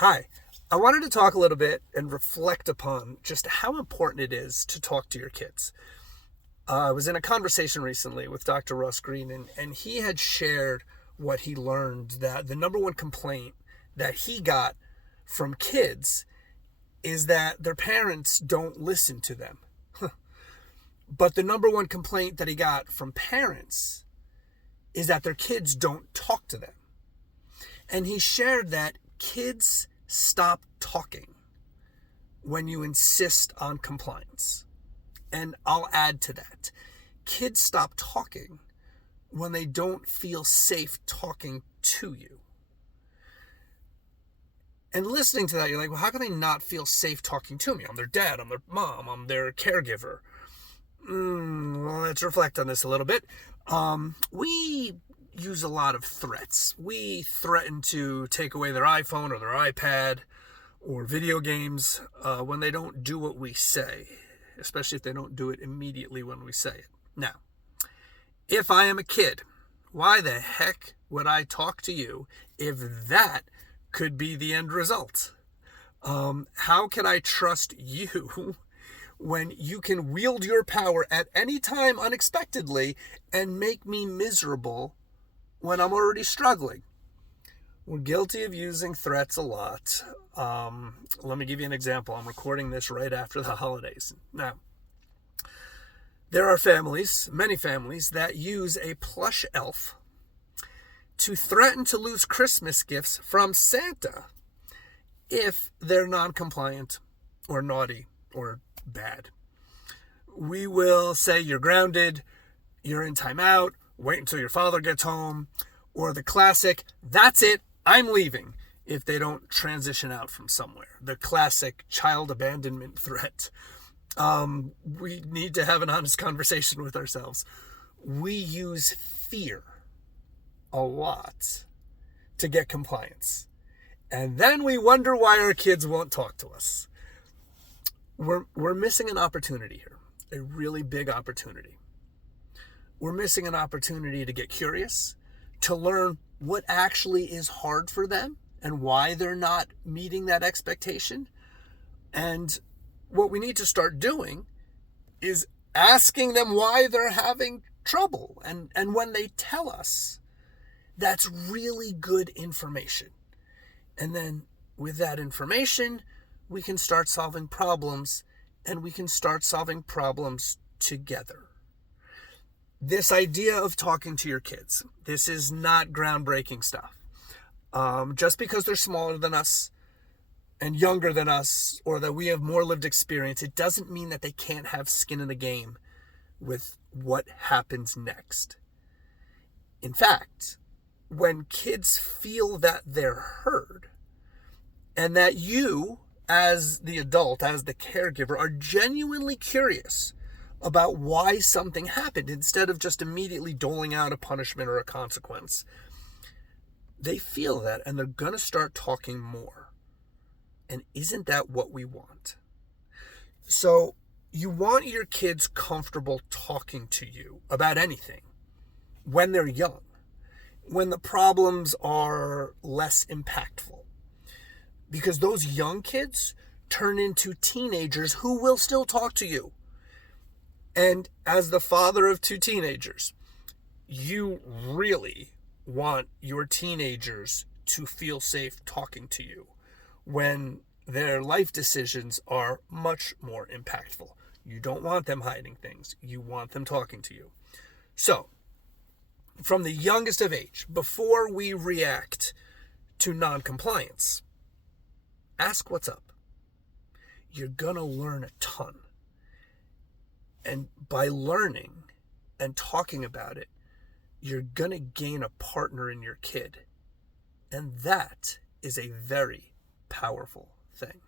Hi. I wanted to talk a little bit and reflect upon just how important it is to talk to your kids. I was in a conversation recently with Dr. Russ Green, and he had shared what he learned that the number one complaint that he got from kids is that their parents don't listen to them. But the number one complaint that he got from parents is that their kids don't talk to them. And he shared that kids stop talking when you insist on compliance. And I'll add to that. Kids stop talking when they don't feel safe talking to you. And listening to that, you're like, well, how can they not feel safe talking to me? I'm their dad, I'm their mom, I'm their caregiver. Well, let's reflect on this a little bit. We use a lot of threats. We threaten to take away their iPhone or their iPad or video games when they don't do what we say, especially if they don't do it immediately when we say it. Now, if I am a kid, why the heck would I talk to you if that could be the end result? How can I trust you when you can wield your power at any time unexpectedly and make me miserable when I'm already struggling? We're guilty of using threats a lot. Let me give you an example. I'm recording this right after the holidays. Now, there are families, many families, that use a plush elf to threaten to lose Christmas gifts from Santa if they're non-compliant or naughty or bad. We will say you're grounded, you're in timeout, wait until your father gets home, or the classic, that's it, I'm leaving, if they don't transition out from somewhere. The classic child abandonment threat. We need to have an honest conversation with ourselves. We use fear a lot to get compliance. And then we wonder why our kids won't talk to us. We're missing an opportunity here, a really big opportunity. We're missing an opportunity to get curious, to learn what actually is hard for them and why they're not meeting that expectation. And what we need to start doing is asking them why they're having trouble. And when they tell us, that's really good information. And then with that information, we can start solving problems, and we can start solving problems together. This idea of talking to your kids, this is not groundbreaking stuff. Just because they're smaller than us and younger than us, or that we have more lived experience, it doesn't mean that they can't have skin in the game with what happens next. In fact, when kids feel that they're heard, and that you, as the adult, as the caregiver, are genuinely curious about why something happened instead of just immediately doling out a punishment or a consequence, they feel that, and they're going to start talking more. And isn't that what we want? So you want your kids comfortable talking to you about anything when they're young, when the problems are less impactful. Because those young kids turn into teenagers who will still talk to you. And as the father of two teenagers, you really want your teenagers to feel safe talking to you when their life decisions are much more impactful. You don't want them hiding things. You want them talking to you. So, from the youngest of age, before we react to non-compliance, ask what's up. You're going to learn a ton. And by learning and talking about it, you're going to gain a partner in your kid. And that is a very powerful thing.